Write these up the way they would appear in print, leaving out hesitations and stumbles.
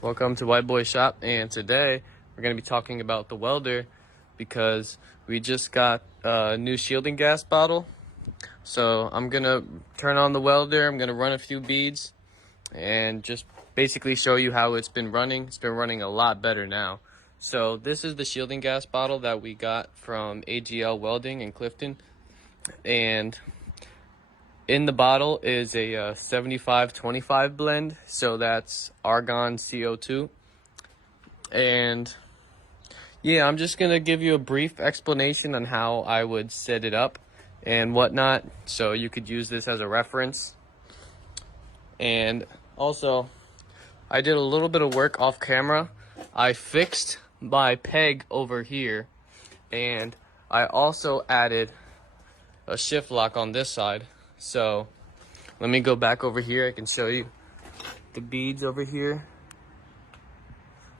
Welcome to White Boy Shop, and today we're going to be talking about the welder because we just got a new shielding gas bottle. So I'm going to turn on the welder, I'm going to run a few beads and just basically show you how it's been running. It's been running a lot better now. So this is the shielding gas bottle that we got from AGL Welding in Clifton, and in the bottle is a 75-25 blend, so that's argon CO2. And yeah, I'm just gonna give you a brief explanation on how I would set it up and whatnot, so you could use this as a reference. And also, I did a little bit of work off camera. I fixed my peg over here, and I also added a shift lock on this side. So let me go back over here. I can show you the beads over here.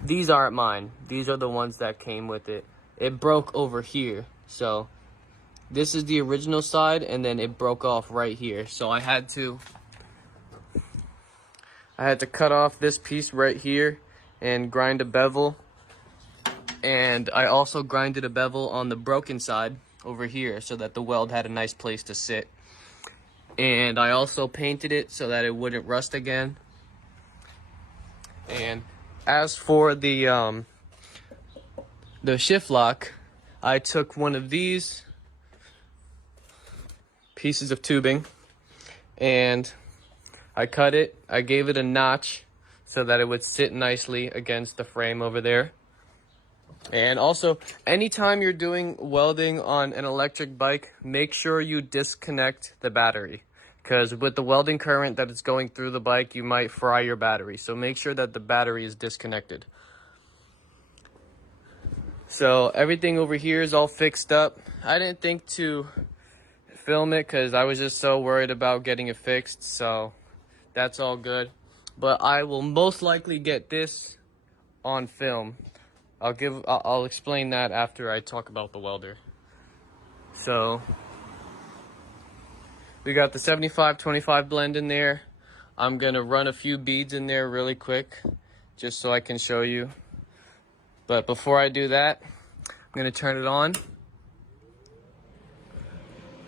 These aren't mine. These are the ones that came with it. It broke over here. So this is the original side, and then it broke off right here. So I had to cut off this piece right here and grind a bevel. And I also grinded a bevel on the broken side over here so that the weld had a nice place to sit. And I also painted it so that it wouldn't rust again. And as for the shift lock, I took one of these pieces of tubing and I cut it. I gave it a notch so that it would sit nicely against the frame over there. And also, anytime you're doing welding on an electric bike, make sure you disconnect the battery, because with the welding current that is going through the bike, you might fry your battery. So make sure that the battery is disconnected. So everything over here is all fixed up. I didn't think to film it because I was just so worried about getting it fixed. So that's all good. But I will most likely get this on film. I'll explain that after I talk about the welder. So we got the 75-25 blend in there. I'm gonna run a few beads in there really quick just so I can show you. But before I do that, I'm gonna turn it on.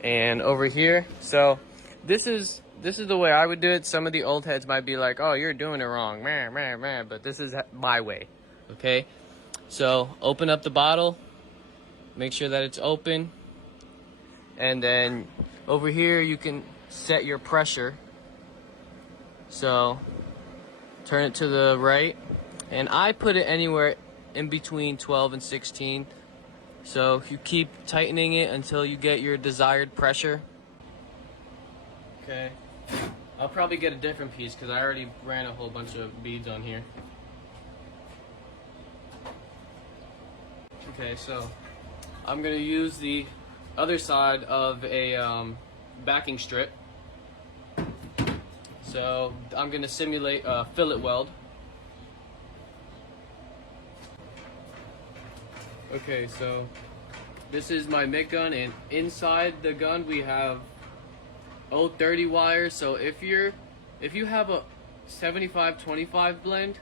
And over here, so this is the way I would do it. Some of the old heads might be like, oh, you're doing it wrong, but this is my way, okay? So open up the bottle, make sure that it's open, and then over here you can set your pressure. So turn it to the right, and I put it anywhere in between 12 and 16. So you keep tightening it until you get your desired pressure. Okay, I'll probably get a different piece because I already ran a whole bunch of beads on here. Okay, so I'm gonna use the other side of a backing strip. So I'm gonna simulate a fillet weld. Okay, so this is my MIG gun, and inside the gun we have 030 wires. So if you have a 75-25 blend,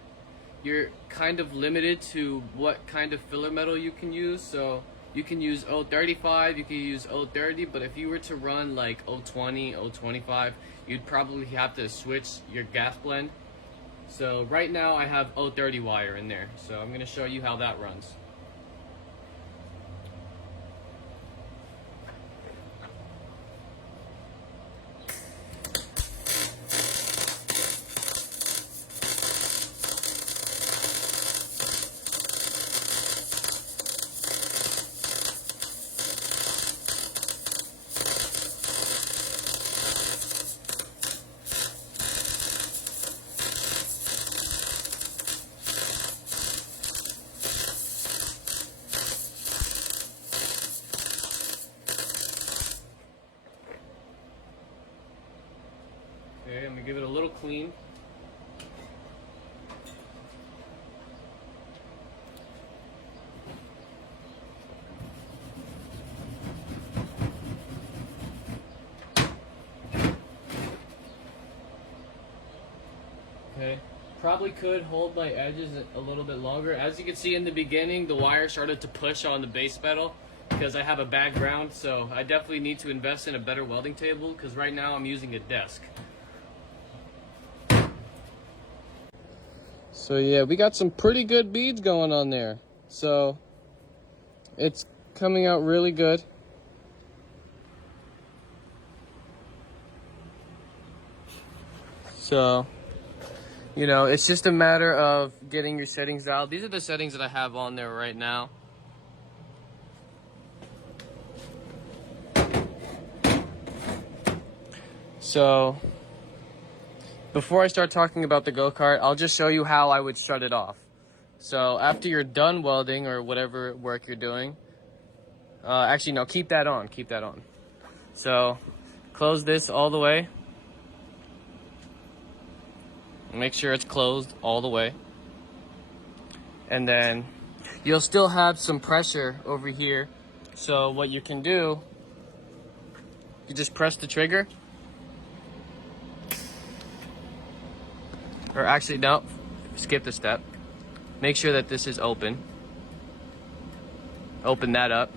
you're kind of limited to what kind of filler metal you can use. So you can use 035, you can use 030, but if you were to run like 020, 025, you'd probably have to switch your gas blend. So right now I have 030 wire in there, so I'm going to show you how that runs. Okay, I'm gonna give it a little clean. Okay, probably could hold my edges a little bit longer. As you can see in the beginning, the wire started to push on the base metal because I have a bad ground, so I definitely need to invest in a better welding table because right now I'm using a desk. So yeah, we got some pretty good beads going on there. So it's coming out really good. So, you know, it's just a matter of getting your settings out. These are the settings that I have on there right now. So, before I start talking about the go-kart, I'll just show you how I would shut it off. So, after you're done welding or whatever work you're doing, actually, no, keep that on, keep that on. So, close this all the way. Make sure it's closed all the way. And then you'll still have some pressure over here. So what you can do, you just press the trigger. Or actually, no, skip the step. Make sure that this is open. Open that up.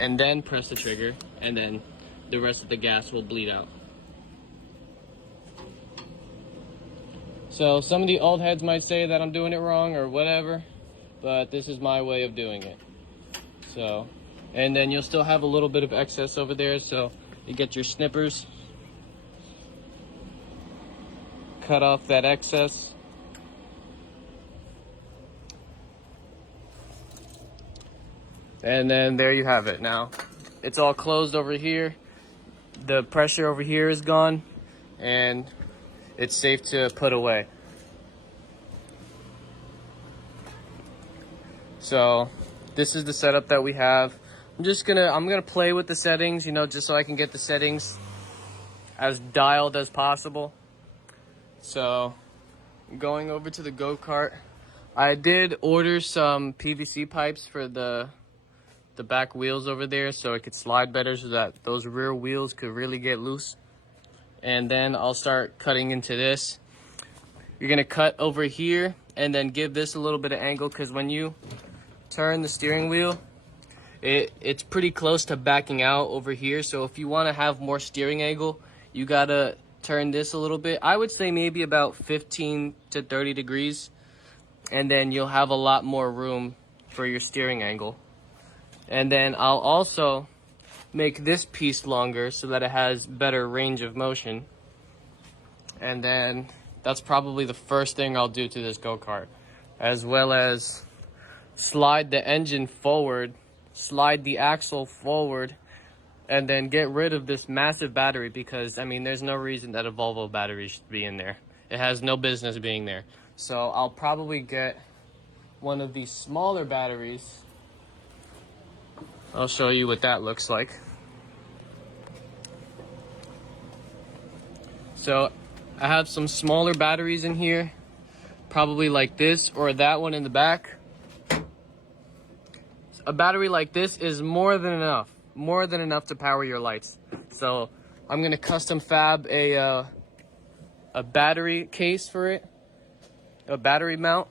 And then press the trigger. And then the rest of the gas will bleed out. So some of the old heads might say that I'm doing it wrong or whatever, but this is my way of doing it. So, and then you'll still have a little bit of excess over there, so you get your snippers, cut off that excess. And then there you have it. Now, it's all closed over here. The pressure over here is gone, and it's safe to put away. So this is the setup that we have. I'm gonna play with the settings, you know, just so I can get the settings as dialed as possible. So going over to the go-kart, I did order some PVC pipes for the back wheels over there so it could slide better, so that those rear wheels could really get loose. And then I'll start cutting into this. You're gonna cut over here and then give this a little bit of angle, because when you turn the steering wheel, it's pretty close to backing out over here. So if you want to have more steering angle, you gotta turn this a little bit. I would say maybe about 15 to 30 degrees, and then you'll have a lot more room for your steering angle. And then I'll also make this piece longer so that it has better range of motion. And then that's probably the first thing I'll do to this go-kart, as well as slide the engine forward, slide the axle forward, and then get rid of this massive battery, because I mean there's no reason that a Volvo battery should be in there. It has no business being there. So I'll probably get one of these smaller batteries. I'll show you what that looks like. So I have some smaller batteries in here, probably like this or that one in the back. A battery like this is more than enough to power your lights. So I'm gonna custom fab a battery case for it, a battery mount.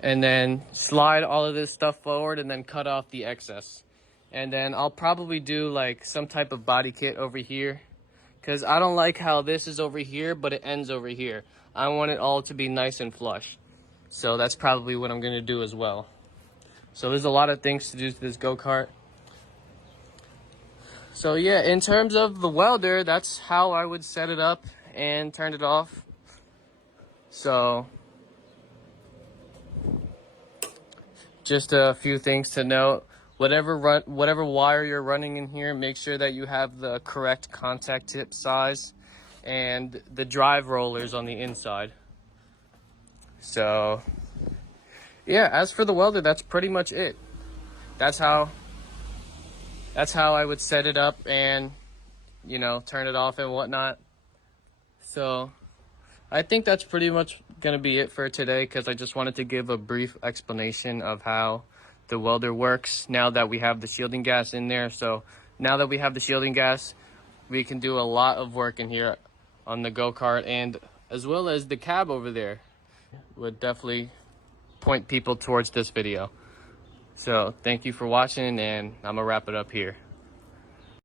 And then slide all of this stuff forward and then cut off the excess. And then I'll probably do like some type of body kit over here, because I don't like how this is over here but it ends over here. I want it all to be nice and flush. So that's probably what I'm gonna do as well. So there's a lot of things to do to this go-kart. So yeah, in terms of the welder, that's how I would set it up and turn it off. So just a few things to note. Whatever wire you're running in here, make sure that you have the correct contact tip size and the drive rollers on the inside. So yeah, as for the welder, that's pretty much it. That's how I would set it up and, you know, turn it off and whatnot. So I think that's pretty much gonna be it for today, because I just wanted to give a brief explanation of how the welder works now that we have the shielding gas in there. So now that we have the shielding gas, we can do a lot of work in here on the go-kart, and as well as the cab over there would definitely point people towards this video. So thank you for watching, and I'm gonna wrap it up here.